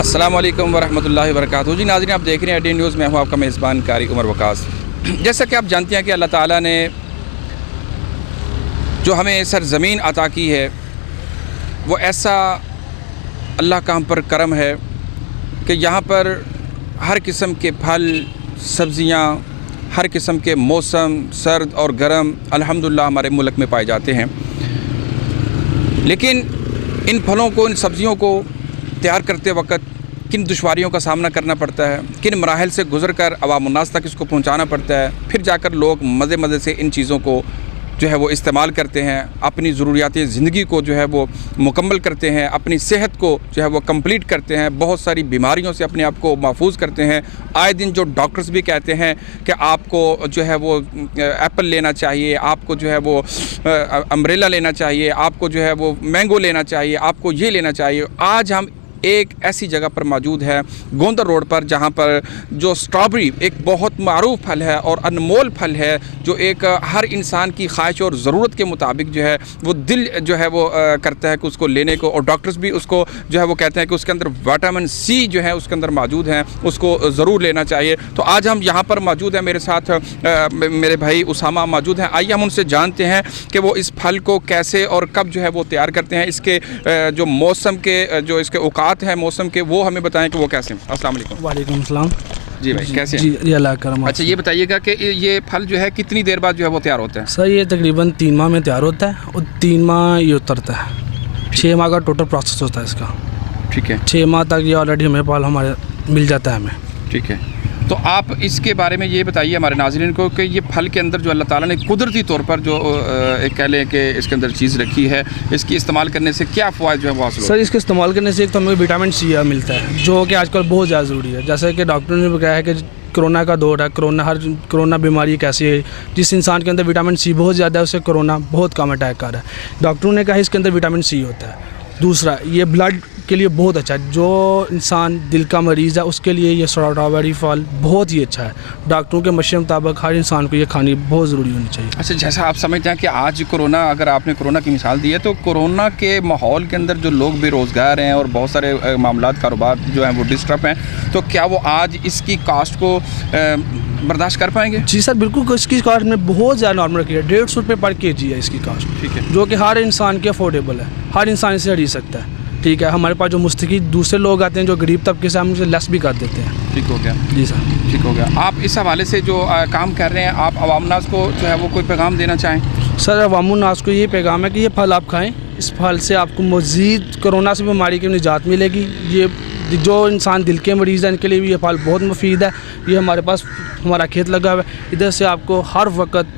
अस्सलाम वालेकुम वरहमतुल्लाहि वबरकातुहू। जी नाज़रीन, आप देख रहे हैं ADN न्यूज़। मैं हूँ आपका मेज़बान कारी उमर वकास। जैसा कि आप जानते हैं कि अल्लाह ताला ने जो हमें सरज़मीन अता की है वो ऐसा अल्लाह का हम पर करम है कि यहाँ पर हर किस्म के फल, सब्ज़ियाँ, हर किस्म के मौसम सर्द और गर्म अल्हम्दुलिल्लाह हमारे मुल्क में पाए जाते हैं। लेकिन इन फलों को, इन सब्ज़ियों को तैयार करते वक्त किन दुश्वारियों का सामना करना पड़ता है, किन मराहिल से गुज़र कर अवाम-उन्नास तक इसको पहुँचाना पड़ता है, फिर जाकर लोग मज़े से इन चीज़ों को जो है वो इस्तेमाल करते हैं, अपनी ज़रूरियाती ज़िंदगी को जो है वो मुकम्मल करते हैं, अपनी सेहत को जो है वो कंप्लीट करते हैं, बहुत सारी बीमारियों से अपने आप को महफूज करते हैं। आए दिन जो डॉक्टर्स भी कहते हैं कि आपको जो है वो एप्पल लेना चाहिए, आपको जो है वो अम्ब्रेला लेना चाहिए, आपको जो है वो मैंगो लेना चाहिए, आपको ये लेना चाहिए। आज हम एक ऐसी जगह पर मौजूद है गोंदर रोड पर, जहाँ पर जो स्ट्रॉबेरी एक बहुत मारूफ फल है और अनमोल फल है, जो एक हर इंसान की ख्वाहिश और ज़रूरत के मुताबिक जो है वो दिल जो है वो करता है कि उसको लेने को, और डॉक्टर्स भी उसको जो है वो कहते हैं कि उसके अंदर विटामिन सी जो है उसके अंदर मौजूद है, उसको ज़रूर लेना चाहिए। तो आज हम यहाँ पर मौजूद हैं, मेरे साथ मेरे भाई उसामा मौजूद हैं। आइए हम उनसे जानते हैं कि वो इस फल को कैसे और कब जो है वो तैयार करते हैं, इसके जो मौसम के जो इसके औकात है मौसम के, वो हमें बताएं कि वो कैसे हैं। अस्सलाम वालेकुम। वालेकुम सलाम। जी भाई, कैसे हैं? जी अल्लाह करम। अच्छा, ये बताइएगा कि ये फल जो है कितनी देर बाद जो है वो तैयार होता है? सर ये तकरीबन 3 माह में तैयार होता है और 3 माह ये उतरता है। 6 माह का टोटल प्रोसेस होता है इसका। ठीक है, 6 माह तक ये ऑलरेडी हमें फल हमारे मिल जाता है हमें। ठीक है, तो आप इसके बारे में ये बताइए हमारे नाज़रीन को कि ये फल के अंदर जो अल्लाह ताला ने कुदरती तौर पर जो एक कह लें कि इसके अंदर चीज़ रखी है, इसकी इस्तेमाल करने से क्या फ़वाइद जो है वो हासिल होते हैं? सर इसके इस्तेमाल करने से एक तो हमें विटामिन सी मिलता है, जो कि आजकल बहुत ज़्यादा ज़रूरी है। जैसे कि डॉक्टर ने बताया है कि कोरोना का दौर है, कोरोना बीमारी कैसी है, जिस इंसान के अंदर विटामिन सी बहुत ज़्यादा है उसे कोरोना बहुत कम अटैक कर रहा है। डॉक्टरों ने कहा इसके अंदर विटामिन सी होता है। दूसरा, ये ब्लड के लिए बहुत अच्छा है। जो इंसान दिल का मरीज़ है उसके लिए ये स्ट्रॉबेरी फल बहुत ही अच्छा है। डॉक्टरों के मशवरे मुताबिक हर इंसान को ये खानी बहुत ज़रूरी होनी चाहिए। अच्छा, जैसा आप समझते हैं कि आज कोरोना, अगर आपने कोरोना की मिसाल दी है, तो कोरोना के माहौल के अंदर जो लोग बेरोज़गार हैं और बहुत सारे मामलात कारोबार जो हैं वो डिस्टर्ब हैं, तो क्या वो आज इसकी कास्ट को बर्दाश्त कर पाएंगे? जी सर बिल्कुल, इसकी कास्ट में बहुत ज़्यादा नॉर्मल रखी है। 150 रुपये पर केजी है इसकी कास्ट। ठीक है, जो कि हर इंसान के अफोर्डेबल है, हर इंसान इसे खरीद सकता है। ठीक है, हमारे पास जो मुस्तकी दूसरे लोग आते हैं जो गरीब तबके से, हम उसे लेस भी कर देते हैं। ठीक हो गया जी सर, ठीक हो गया। आप इस हवाले से जो काम कर रहे हैं, आप अवाम-उन्नास को जो है वो कोई पैगाम देना चाहें? सर अवाम-उन्नास को ये पैगाम है कि ये फल आप खाएँ, इस फल से आपको मज़ीद कोरोना से बीमारी की निजात मिलेगी। ये जो इंसान दिल के मरीज़ हैं इनके लिए भी ये फल बहुत मुफीद है। ये हमारे पास हमारा खेत लगा हुआ है, इधर से आपको हर वक्त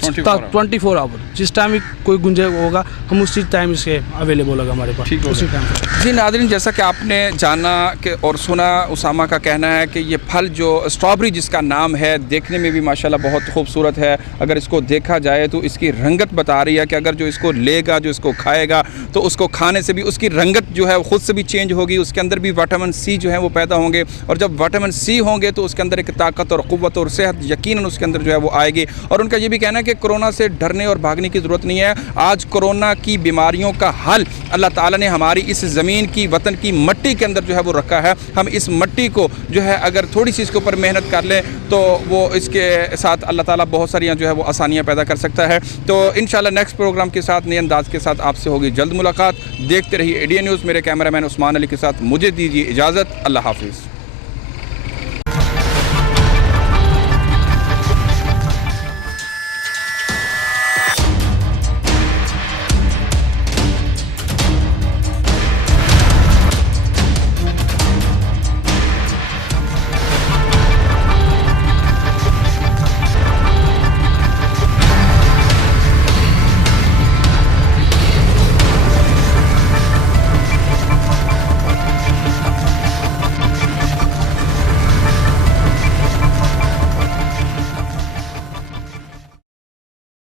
24 आवर जिस टाइम भी कोई गुंजाइश होगा हम उसी टाइम इसके अवेलेबल होगा हमारे पास, उसी टाइम। जी नाज़रीन, जैसा कि आपने जाना कि और सुना, उसामा का कहना है कि ये फल जो स्ट्रॉबेरी जिसका नाम है, देखने में भी माशाल्लाह बहुत खूबसूरत है। अगर इसको देखा जाए तो इसकी रंगत बता रही है कि अगर जो इसको लेगा, जो इसको खाएगा, तो उसको खाने से भी उसकी रंगत जो है ख़ुद से भी चेंज होगी। उसके अंदर भी विटामिन सी जो है वो पैदा होंगे, और जब विटामिन सी होंगे तो उसके अंदर एक ताकत और क़ुव्वत और सेहत यकीनन उसके अंदर जो है वो आएगी। और उनका ये भी कहना है कि कोरोना से डरने और भागने की ज़रूरत नहीं है। आज कोरोना की बीमारियों का हल अल्लाह ताला ने हमारी इस ज़मीन की, वतन की मट्टी के अंदर जो है वो रखा है। हम इस मट्टी को जो है अगर थोड़ी सी इसके ऊपर मेहनत कर लें तो वो इसके साथ अल्लाह ताला बहुत सारी जो है वो आसानियाँ पैदा कर सकता है। तो इंशाल्लाह नेक्स्ट प्रोग्राम के साथ, नए अंदाज के साथ आपसे होगी जल्द मुलाकात। देखते रहिए ADN न्यूज़। मेरे कैमरामैन उस्मान अली के साथ मुझे दीजिए इजाज़त। अल्लाह हाफिज़।